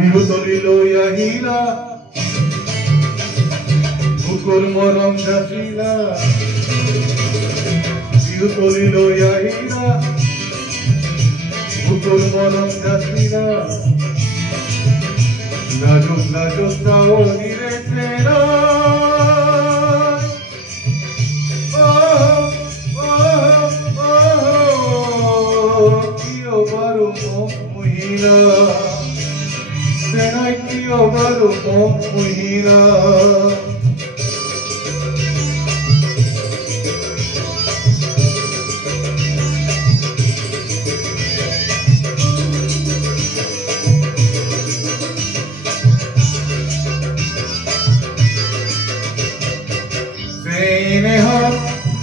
বিহুতলি লৈ আহিলা বুকুৰ মৰম যাচিলা বিহুতলি লৈ আহিলা বুকুৰ মৰম যাচিলা লাজুক লাজুক চাৱনিৰে চেৰা কিয় বাৰু মোক মহিলা চেনাই কিয় বাৰু মোক মহিলা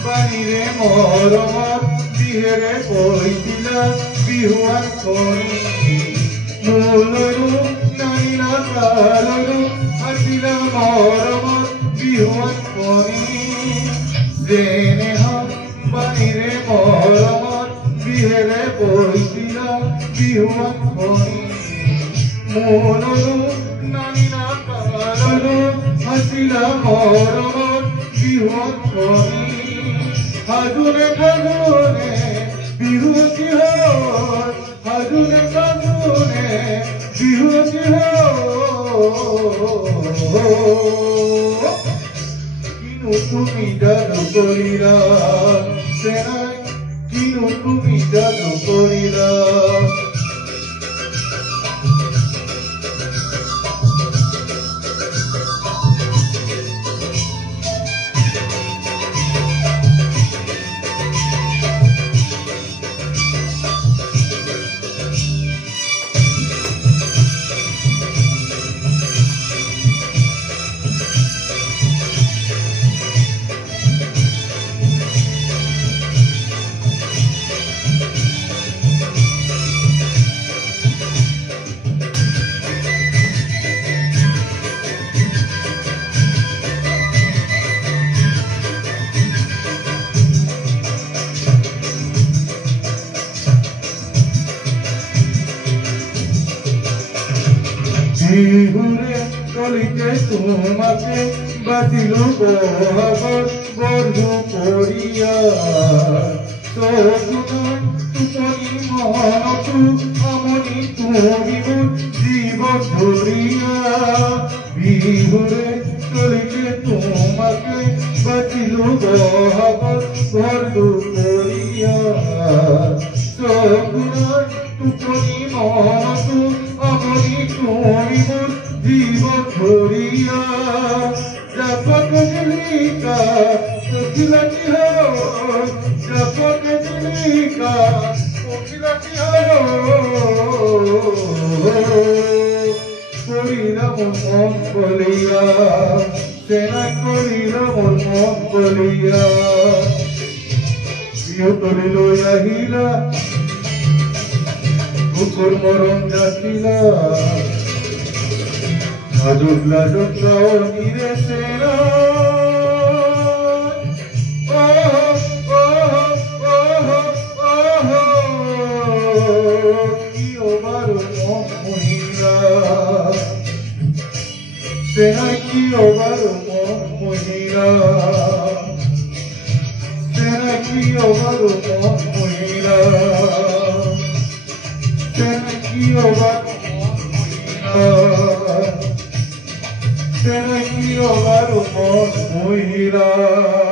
পানীৰে মৰমত বিহেৰে কৈছিলা বিহুৱান কৰি মোলৈও নানিলা কালৈও আছিলা মৰমত বিহুৱান কৰি যেনেহক পানীৰে মৰমত বিহেৰে কৈছিলা বিহুৱান কৰি মোলৈও নানিলা কালৈও আছিলা মৰমত বিহুৱান কৰি হাজুনে ফাগুনে বিহুতি হ'ল হাজুনে ফাগুনে বিহুতি হ'ল কিনো তুমি যাদু কৰিলা চেনাই কিনো তুমি যাদু কৰিলা বিহুৰে কলিতে তোমাকে বাচিলো বহাগৰ বন্ধু পৰিয়া চকুনৰ টোপনি মনতো আমনি তুমি মোৰ জীৱন ধৰিয়া বিহুৰে কলিতে তোমাকে বাচিলো বহাগৰ বন্ধু পৰিয়া চকুনৰ টোপনি মনতো আমনি তুমি মোৰ জীবন ধরিয়া জাপক দিলিকা কোকিলাটি হল জাপক দিলিকা কোকিলাটি হল করিলা মোর মন বলিয়া সেনা করিলা মোর মন বলিয়া বিহুতলি লৈ আহিলা বুকুর মরম যাচিলা লাজুক লাজুক চাৱনিৰে চেৰা কিয় বাৰু মোক মহিলা চেনা কিয় বাৰু মোক মহিলা চেনা কিয় বাৰু মোক মহিলা চেনা কিয় বাৰু মোক মহিলা Será que eu varo por moira